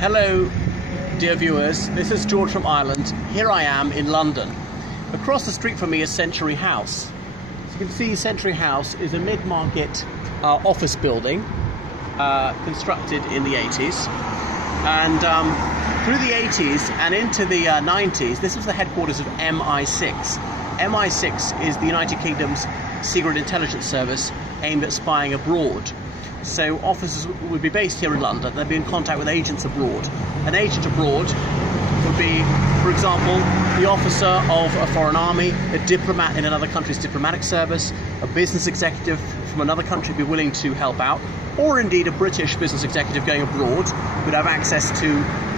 Hello, dear viewers. This is George from Ireland. Here I am in London. Across the street from me is Century House. As you can see, Century House is a mid-market office building constructed in the 80s. And through the 80s and into the 90s, this was the headquarters of MI6. MI6 is the United Kingdom's secret intelligence service aimed at spying abroad. So officers would be based here in London. They'd be in contact with agents abroad. An agent abroad would be, for example, the officer of a foreign army, a diplomat in another country's diplomatic service, a business executive from another country would be willing to help out, or indeed a British business executive going abroad would have access to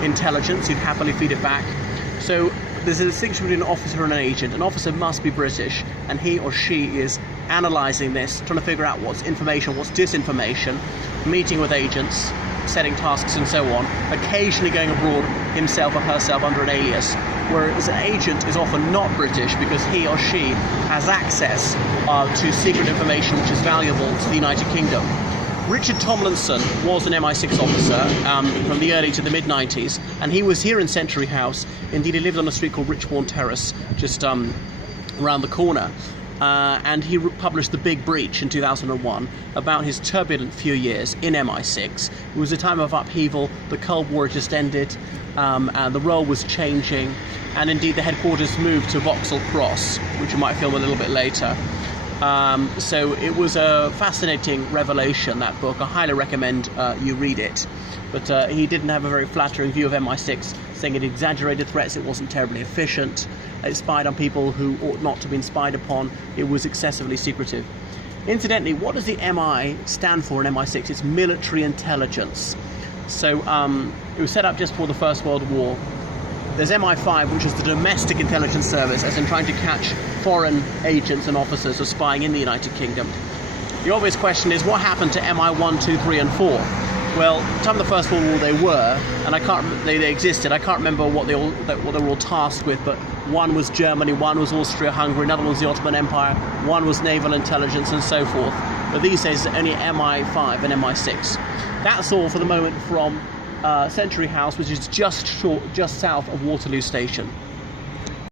intelligence. He'd happily feed it back. So there's a distinction between an officer and an agent. An officer must be British, and he or she is analysing this, trying to figure out what's information, what's disinformation, meeting with agents, setting tasks and so on, occasionally going abroad himself or herself under an alias, whereas an agent is often not British because he or she has access to secret information which is valuable to the United Kingdom. Richard Tomlinson was an MI6 officer from the early to the mid-90s, and he was here in Century House. Indeed, he lived on a street called Richbourne Terrace, just around the corner. And he published The Big Breach in 2001 about his turbulent few years in MI6. It was a time of upheaval. The Cold War had just ended, and the role was changing. And indeed, the headquarters moved to Vauxhall Cross, which you might film a little bit later. So it was a fascinating revelation, that book. I highly recommend you read it. But he didn't have a very flattering view of MI6, saying it exaggerated threats, it wasn't terribly efficient, it spied on people who ought not to have been spied upon, it was excessively secretive. Incidentally, what does the MI stand for in MI6? It's military intelligence. So it was set up just before the First World War. There's MI5, which is the domestic intelligence service, as in trying to catch foreign agents and officers who are spying in the United Kingdom. The obvious question is, what happened to MI1, 2, 3 and 4? Well, at the time of the First World War they were, and they existed. I can't remember what they were all tasked with, but one was Germany, one was Austria-Hungary, another one was the Ottoman Empire, one was naval intelligence and so forth. But these days it's only MI5 and MI6. That's all for the moment from Century House, which is just south of Waterloo Station.